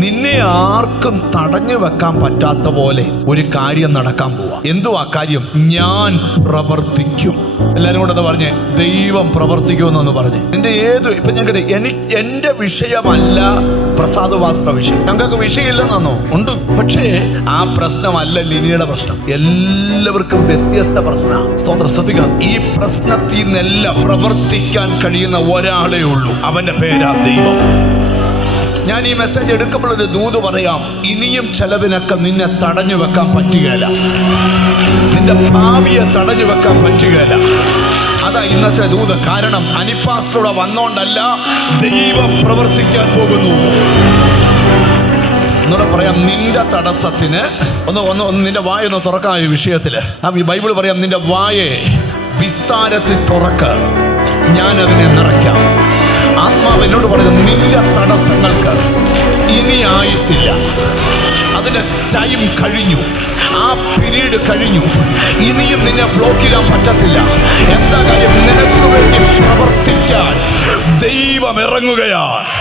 നിന്നെ ആർക്കും തടഞ്ഞു വെക്കാൻ പറ്റാത്ത പോലെ ഒരു കാര്യം നടക്കാൻ പോവാ. എന്തുവാ കാര്യം? ഞാൻ പ്രവർത്തിക്കും. എല്ലാരും കൂടെ പറഞ്ഞേ, ദൈവം പ്രവർത്തിക്കുമെന്നൊന്ന് പറഞ്ഞേ. നിന്റെ ഇപ്പൊ ഞങ്ങളുടെ എന്റെ വിഷയമല്ല പ്രസാദ് വാസ്ത്ര വിഷയം. ഞങ്ങൾക്ക് വിഷയമില്ലെന്നോ? ഉണ്ട്. പക്ഷേ ആ പ്രശ്നമല്ല ലിനിയുടെ പ്രശ്നം. എല്ലാവർക്കും വ്യത്യസ്ത പ്രശ്നമാണ്. സ്തോത്രം. ശ്രദ്ധിക്കണം. ഈ പ്രശ്നത്തിൽ നിന്നെല്ലാം പ്രവർത്തിക്കാൻ കഴിയുന്ന ഒരാളേ ഉള്ളൂ. അവന്റെ പേരാ ദൈവം. ഞാൻ ഈ മെസ്സേജ് എടുക്കുമ്പോൾ ഒരു ദൂത് പറയാം. ഇനിയും ചിലതിനൊക്കെ നിന്നെ തടഞ്ഞു വെക്കാൻ പറ്റുകയില്ല. നിന്റെ ഭാവിയെ തടഞ്ഞു വെക്കാൻ പറ്റുകയില്ല. അതാ ഇന്നത്തെ ദൂത്. കാരണം അനിപ്പാസ്റ്ററുടെ വന്നോണ്ടല്ല, ദൈവം പ്രവർത്തിക്കാൻ പോകുന്നു. എന്നോട് പറയാം, നിന്റെ തടസ്സത്തിന് ഒന്ന് നിന്റെ വായൊന്ന് തുറക്കാം. ഈ വിഷയത്തില് ഈ ബൈബിൾ പറയാം, നിന്റെ വായെ വിസ്താരത്തിൽ തുറക്ക, ഞാൻ അതിനെ നിറയ്ക്കാം. ആത്മാവ് എന്നോട് പറയുന്നു, നിന്റെ തടസ്സങ്ങൾക്ക് ഇനി ആയുസില്ല. അതിന്റെ ടൈം കഴിഞ്ഞു. ആ പീരീഡ് കഴിഞ്ഞു. ഇനിയും നിന്നെ ബ്ലോക്ക് ചെയ്യാൻ പറ്റത്തില്ല. എന്താ കാര്യം? നിനക്ക് വേണ്ടി പ്രവർത്തിക്കാൻ ദൈവം ഇറങ്ങുകയാണ്.